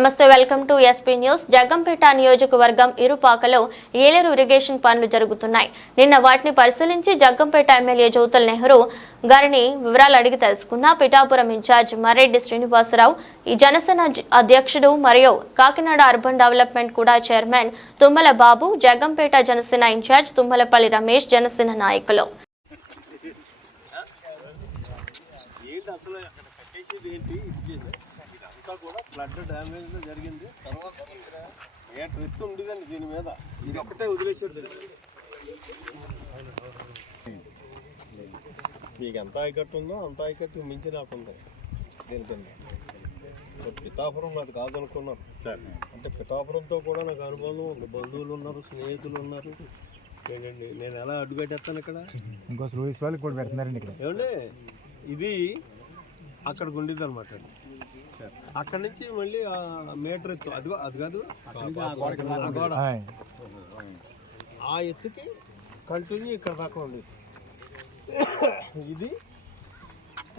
నమస్తే welcome to SP news Jaggampeta నియోజకవర్గం ఇరుపాకలో ఏలేరు ఇరిగేషన్ పనులు జరుగుతున్నాయి. నిన్న వాటిని పరిశీలించి జగ్గంపేట ఎమ్మెల్యే జ్యోతుల్ నెహ్రూ గారిని వివరాలు అడిగి తెలుసుకున్న పిఠాపురం ఇన్ఛార్జ్ మరెడ్డి శ్రీనివాసరావు ఈ జనసేన అధ్యక్షుడు మరియు కాకినాడ అర్బన్ డెవలప్మెంట్ కూడా చైర్మన్ తుమ్మల బాబు జగ్గంపేట జనసేన ఇన్ఛార్జ్ తుమ్మలపల్లి రమేష్ జనసేన నాయకులు. ఏంటి అసలు అక్కడ కట్టేసేది ఏంటి? ఇదంతా కూడా ఫ్లడ్ డ్యామేజ్ జరిగింది. తర్వాత ఏట ఎత్తు ఉండేదండి దీని మీద. ఇది ఒక్కటే వదిలేసాడు మీకు ఎంత ఆయకట్టు ఉందో అంత ఆయకట్టు మించి నాకు ఉంది. దీని కింద సో పిఠాపురం అది కాదనుకున్నారు అంటే పిఠాపురంతో కూడా నాకు అనుభవం ఉంది. బంధువులు ఉన్నారు స్నేహితులు ఉన్నారు. ఏంటండి? నేను ఎలా అడ్డు పెట్టేస్తాను ఇక్కడ? ఇంకో వాళ్ళకి కూడా పెడుతున్నారండి ఇక్కడ. ఏమండి? ఇది అక్కడ ఉండేది అనమాట అక్కడ నుంచి మళ్ళీ ఆ మీటర్ ఎత్తు. అదిగో అది కాదు. ఆ గోడ ఆయ్. ఆ ఎత్తుకి కంటిన్యూ ఇక్కడ దాకా ఉండేది. ఇది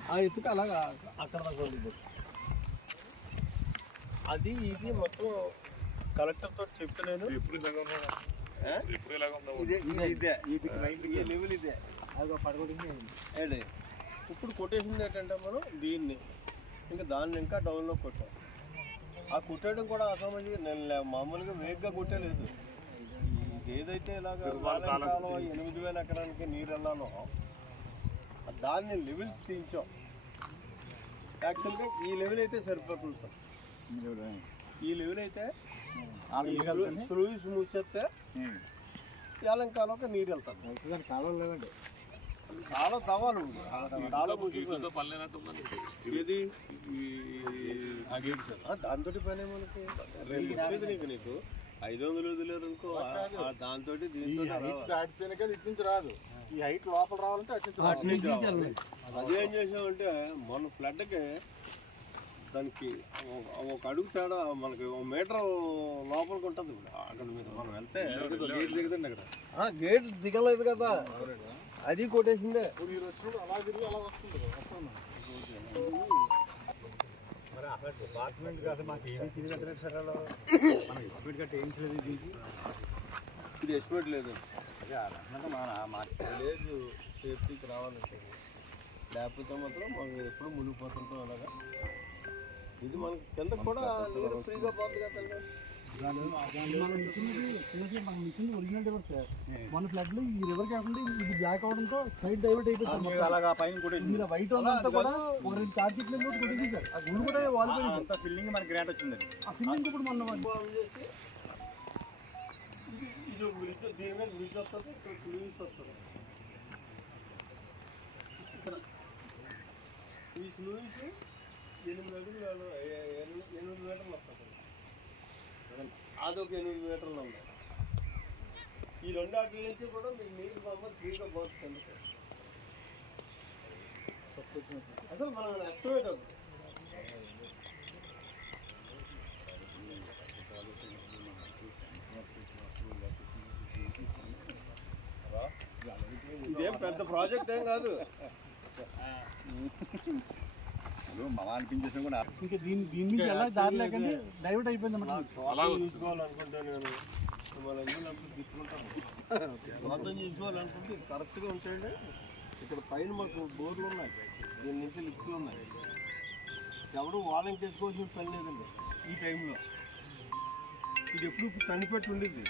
ఆ ఎత్తుకి అలాగా అక్కడ దాకా ఉండేది. అది ఇది మొత్తం కలెక్టర్ తోటి చెప్పలేను ఆ? ఇదే ఇదే లెవెల్ ఇదే. ఏంటి ఇప్పుడు కొట్టేసింది ఏంటంటే మనం దీన్ని ఇంకా దాన్ని ఇంకా డౌన్లో కొట్టాం. ఆ కొట్టేయడం కూడా అసమంది నేను మామూలుగా వేగ్గా కొట్టేలేదు ఏదైతే ఇలాగ కాలం ఎనిమిది వేల ఎకరానికి నీరు వెళ్ళాలో దాన్ని లెవెల్స్ తీయించాం. యాక్చువల్గా ఈ లెవెల్ అయితే సరిపోతుంది సార్. ఈ లెవెల్ అయితే స్లూయిస్ మూసేస్తే ఏలంకాలంలో నీరు వెళ్తుంది. చాలా తవ్వాలి. చాలా ఆ, దాంతోటి పని మనకి. రేపు వచ్చేది నీకు నీకు. ఐదు వందలు వదిలేరు అనుకో దాంతో దీంతో దాటితేనే కదా ఇటు నుంచి రాదు. ఈ హైట్ లోపల రావాలంటే అటు నుంచి రావాలి. అది ఏం చేసామంటే మన ఫ్లడ్కి దానికి ఒక- ఒక అడుగు తేడా మనకి ఒక మీటర్ లోపలికి ఉంటుంది. ఇప్పుడు అక్కడ మీరు మనం వెళ్తే గేట్ దిగుతుంది అక్కడ. గేట్ దిగలేదు కదా. అది కొట్టేసిందే. మీరు వచ్చినప్పుడు అలా తిరిగి అలా వస్తుంది మరి అసలు డిపార్ట్మెంట్ కాదు మాకు ఏమీ పెట్టలేదు సార్ ఏం చేయలేదు దీనికి. ఇది ఎస్టిమేట్ లేదు. అదే అన్నట్టు మన మాకు సేఫ్టీకి రావాలంటే. లేకపోతే మాత్రం మనం ఎప్పుడు మునిగిపోతుంటాం అలాగా. ఇది మనకి కింద కూడా నీరు ఫ్రీగా పోతుంది కదండి మన ఫ్లడ్లో ఈ రివర్ కాకుండా ఇది బ్లాక్ అవడంతో సైడ్ డైవర్ట్ అయిపోయింది. మీకు అలాగా పైన కూడా ఇందులో వైట్ అంతా కూడా ఒక రెండు చార్జ్ కొట్టేది సార్ గుండు కూడా వాలిపోయింది అంత ఫిల్లింగ్ మనకి గ్రాంట్ వచ్చిందండి ఆ ఫిల్లింగ్ ఇప్పుడు మన ఫామ్ చేసి ఇది ఇది ఒక బ్రిడ్జ్ దీని మీద బ్రిడ్జ్ వస్తుంది ఇక్కడ వస్తుంది. ఈ స్లూయిస్ ఎనిమిది అడుగులు ఎన- ఎనిమిది ఎనిమిది మీటర్లు వస్తుంది అదొక ఎనిమిది మీటర్లు ఉంది. ఈ రెండు వాటి నుంచి కూడా మీకు నీరు బాగా ఫ్రీగా పోతుంది అసలు మనం అవుతుంది ఇదేం పెద్ద ప్రాజెక్ట్ ఏం కాదు. మమ అనిపించేసిన కూడా ఇంకా దీని దీని నుంచి ఎలా దారి లేకండి? డైవర్ట్ అయిపోయింది అన్నమాట. అలా చూసుకోవాలనుకుంటాను నేను అప్పుడు తిట్టుకుంటాను మొత్తం చూసుకోవాలనుకుంటే కరెక్ట్గా ఉంచండి. ఇక్కడ పైన మాకు బోర్లు ఉన్నాయి. దీని నుంచి లిఫ్ట్లు ఉన్నాయి. ఎవరు వాళ్ళని చేసుకోవాల్సిన పని లేదండి ఈ టైంలో. ఇది ఎప్పుడు కనిపెట్టి ఉండిద్ది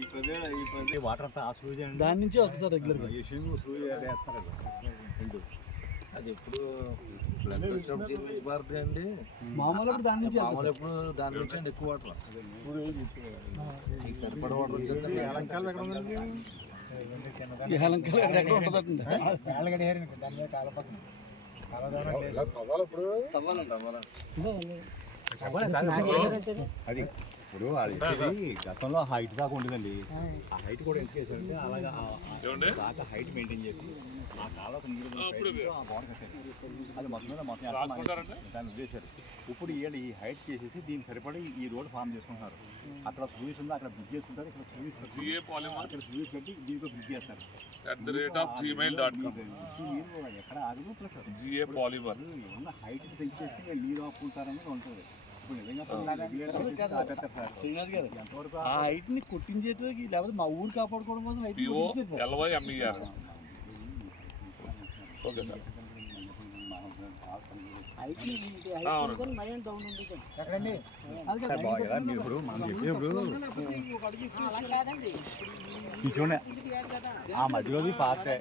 ఈ పదే ఈ పదే వాటర్ అంతా ఆ సూర్య దాని నుంచి వస్తుంది సార్ రెగ్యులర్గా ఈ సూర్య వేస్తారు అది ఎప్పుడు ఫ్లడ్ వచ్చినప్పుడు దీని అండి. మామూలు ఇప్పుడు దాని నుంచి మామూలు ఎప్పుడు దాని నుంచి అండి ఎక్కువ వాటర్. మీకు సరిపడ వాటర్ వచ్చేది ఎక్కడ ఉందండి? తవ్వాలి ఇప్పుడు? అది ఇప్పుడు అది గతంలో హైట్ దాకా ఉండదండి. ఆ హైట్ కూడా ఎంత చేశారంటే అలాగా ఆ- ఆ దాకా హైట్ మెయింటైన్ చేసి ఇప్పుడు ఈయన ఈ హైట్ చేసేసి దీనికి సరిపడి ఈ రోడ్ ఫామ్ చేసుకుంటున్నారు. అక్కడ స్లూయిస్ ఉంది అక్కడ బ్రిడ్జ్ చేసుకుంటారు ఇక్కడ స్లూయిస్ ఇక్కడ స్లూయిస్ కట్టి దీనికి బ్రిడ్జ్ చేస్తారు. At the rate of gmail.com ఈ నీరు ఎక్కడ ఆగదు ప్లస్ GA polymer ఉన్న హైట్ పెంచేసి నీరు ఆపుకుంటారని ఉంటుంది. హైట్ని కొట్టించేటకి లేకపోతే మా ఊరు కాపాడుకోవడం కోసం ఓకే సార్ ఇప్పుడు చూడండి ఆ మధ్యలోది పాతే